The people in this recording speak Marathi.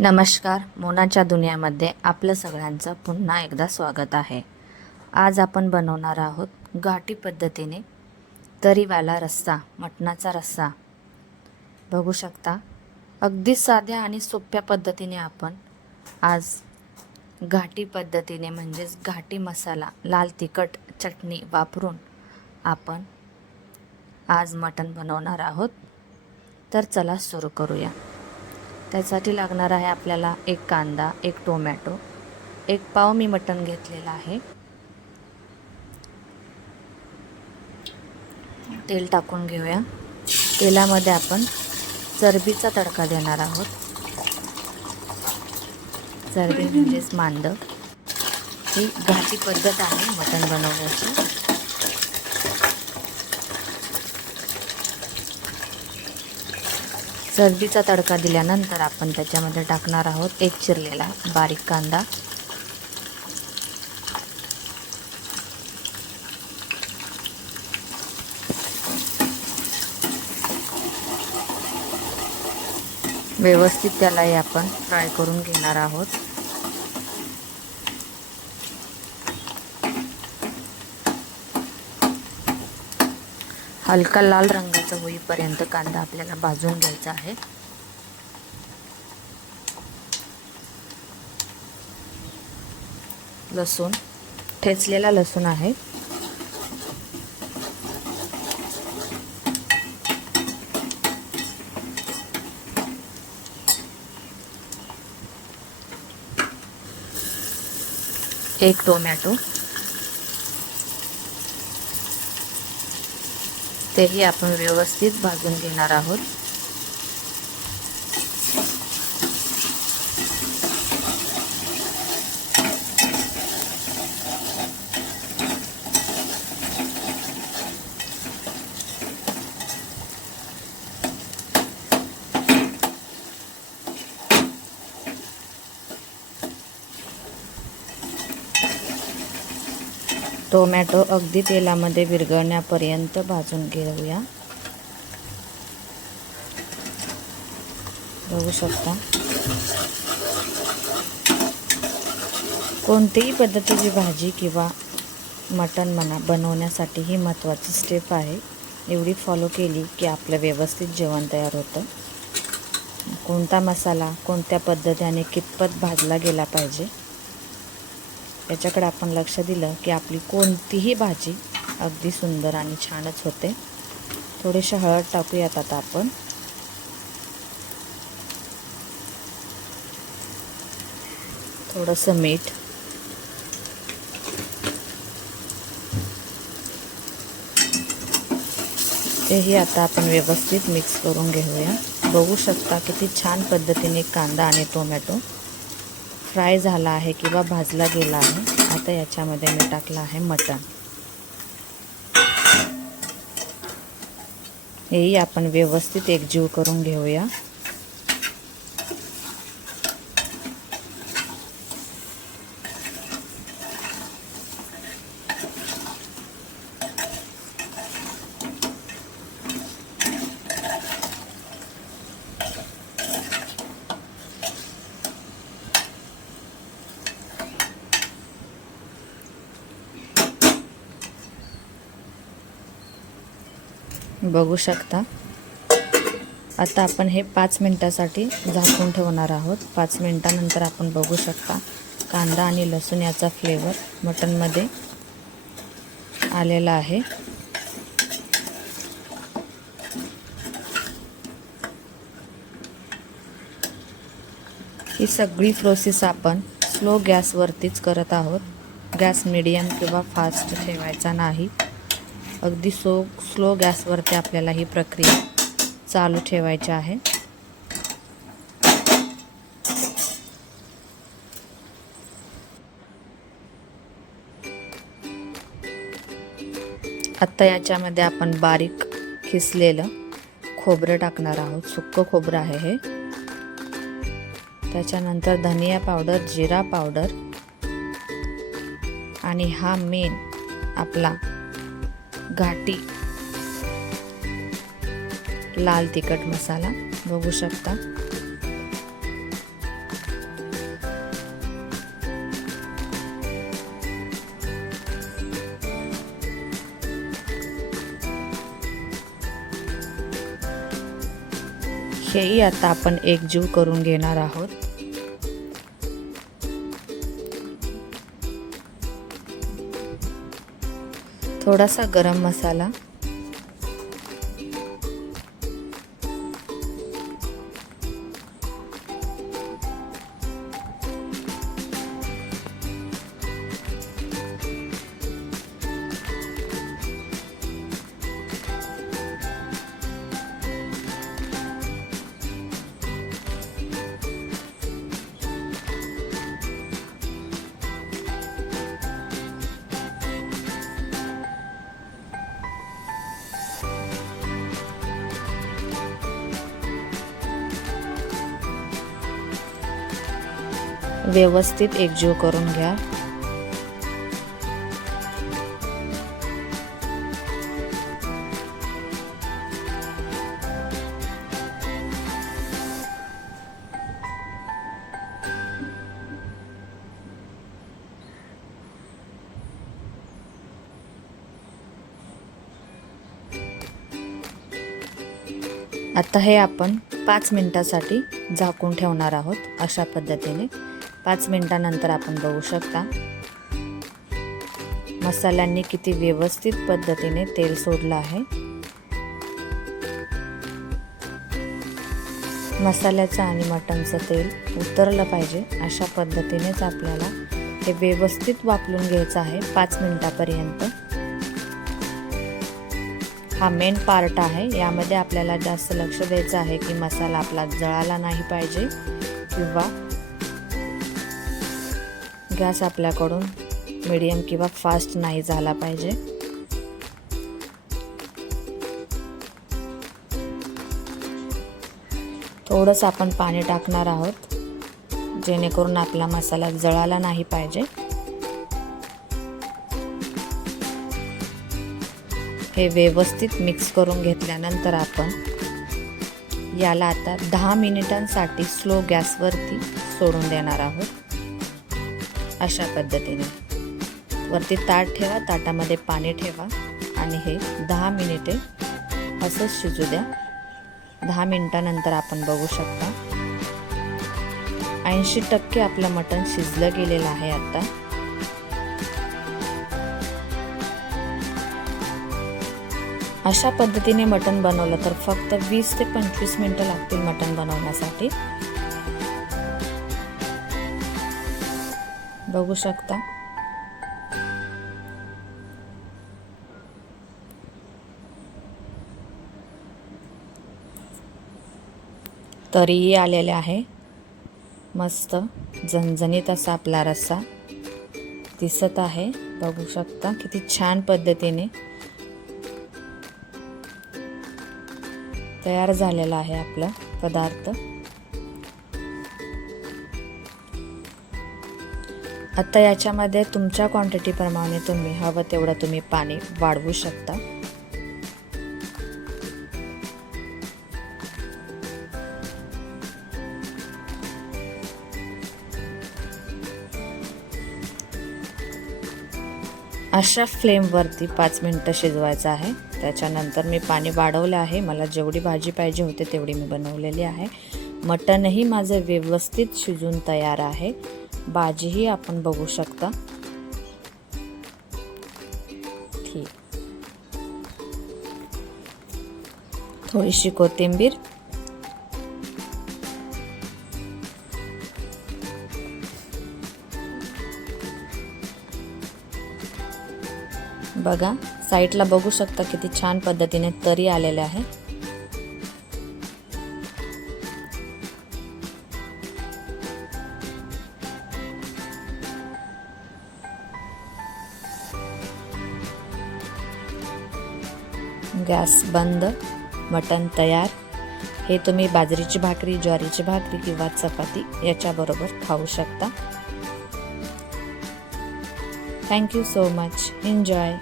नमस्कार मोनाच्या दुनियामध्ये आपलं सगळ्यांचं पुन्हा एकदा स्वागत आहे. आज आपण बनवणार आहोत घाटी पद्धतीने तरीवाला रस्सा मटणाचा रस्सा. बघू शकता अगदी साध्या आणि सोप्या पद्धतीने आपण आज घाटी पद्धतीने म्हणजेच घाटी मसाला लाल तिखट चटणी वापरून आपण आज मटण बनवणार आहोत. तर चला सुरू करूया. त्यासाठी लागणार आहे आपल्याला एक कांदा एक टोमॅटो एक पाव मी मटण घेतलेलं आहे. तेल टाकून घेऊया. तेलामध्ये आपण चरबीचा तडका देणार आहोत. चरबी म्हणजेच मांद ही घाटी पद्धत आहे मटण बनवण्याची. सर्दीचा तडका दिल्यानंतर आपण त्याच्यामध्ये टाकणार आहोत एक चिरलेला बारीक कांदा. व्यवस्थित त्यालाही आपण फ्राय करून घेणार आहोत. हलका लाल रंगाचा होईपर्यंत कांदा आपल्याला भाजून घ्यायचा आहे. लसूण ठेचलेला लसूण आहे. एक टोमॅटो. तेही आपण व्यवस्थित भाजून घेणार आहोत. टोमॅटो अगदी तेलामध्ये विरघळण्यापर्यंत भाजून घेऊया. बघू शकता. कोणतीही पद्धतीची भाजी किंवा मटण म्हणा बनवण्यासाठी ही महत्त्वाची स्टेप आहे. एवढी फॉलो केली की आपलं व्यवस्थित जेवण तयार होतं. कोणता मसाला कोणत्या पद्धतीने कितपत भाजला गेला पाहिजे याच्याकडे आपण लक्ष दिलं की आपली कोणतीही भाजी अगदी सुंदर आणि छानच होते. थोडीशी हळद टाकूयात आता आपण. थोडंसं मीठ. तेही आता आपण व्यवस्थित मिक्स करून घेऊया. बघू शकता किती छान पद्धतीने कांदा आणि टोमॅटो फ्राय झाला आहे किंवा भाजला गेला आहे आता याच्यामध्ये मी टाकलं आहे मटण. हेही आपण व्यवस्थित एकजीव करून घेऊया. बघू शकता. आता आपण हे पाच मिनटासाठी झाकून ठेवणार आहोत. पाच मिनटानंतर आपण बघू शकता कांदा आणि लसूण याचा फ्लेवर मटनमध्ये आलेला आहे. ही सगळी प्रोसेस आपण स्लो गॅसवरतीच करत आहोत. गॅस मिडियम किंवा फास्ट ठेवायचा नाही. अगदी सो स्लो गॅसवरती आपल्याला ही प्रक्रिया चालू ठेवायची आहे. आत्ता याच्यामध्ये आपण बारीक खिसलेलं खोबरं टाकणार आहोत. सुक्कं खोबरं आहे हे. त्याच्यानंतर धनिया पावडर जिरा पावडर आणि हा मेन आपला घाटी. लाल तिखट मसाला बघू शकता. हेही आता आपण एकजीव करून घेणार आहोत. थोडासा गरम मसाला. व्यवस्थित एकजीव करून घ्या. आता हे आपण पाच मिनिटासाठी झाकून ठेवणार आहोत अशा पद्धतीने. पाच मिनटानंतर आपण बघू शकता. मसाल्यांनी किती व्यवस्थित पद्धतीने तेल सोडलं आहे. मसाल्याचं आणि मटणचं तेल उतरलं पाहिजे. अशा पद्धतीनेच आपल्याला हे व्यवस्थित वापरून घ्यायचं आहे पाच मिनटापर्यंत. हा मेन पार्ट आहे. यामध्ये आपल्याला जास्त लक्ष द्यायचं आहे की मसाला आपला जळाला नाही पाहिजे किंवा गॅस आपल्याकडून मिडियम किंवा फास्ट नाही झाला पाहिजे. थोडंसं आपण पाणी टाकणार आहोत जेणेकरून आपला मसाला जळाला नाही पाहिजे. हे व्यवस्थित मिक्स करून घेतल्यानंतर आपण याला आता दहा मिनिटांसाठी स्लो गॅसवरती सोडून देणार आहोत. अशा पद्धतीने. वरती ताट ठेवा ताटामध्ये पाणी ठेवा आणि हे दहा मिनिटे असंच शिजू द्या. दहा मिनटानंतर आपण बघू शकता. ऐंशी टक्के आपलं मटण शिजलं गेलेलं आहे आता. अशा पद्धतीने मटण बनवलं तर फक्त वीस ते पंचवीस मिनटं लागतील मटण बनवण्यासाठी. बघू शकता. तरीही आलेले आहे. मस्त झणझणीत असा आपला रस्सा. दिसत आहे बघू शकता. किती छान पद्धतीने तयार झालेला आहे आपला पदार्थ. आत्ता याच्यामध्ये तुमच्या क्वांटिटीप्रमाणे तुम्ही हवं तेवढं तुम्ही पाणी वाढवू शकता. अशा फ्लेमवरती पाच मिनटं शिजवायचं आहे. त्याच्यानंतर मी पाणी वाढवलं आहे. मला जेवढी भाजी पाहिजे होते तेवढी मी बनवलेली आहे. मटणही माझं व्यवस्थित शिजून तयार आहे. भाजीही आपण बघू शकता. ठीक. थोडीशी कोथिंबीर. बघा साईडला बघू शकता किती छान पद्धतीने तरी आलेले आहे. गॅस बंद मटण तयार. हे तुम्ही बाजरीची भाकरी ज्वारीची भाकरी किंवा चपाती याच्याबरोबर खाऊ शकता. Thank you so much enjoy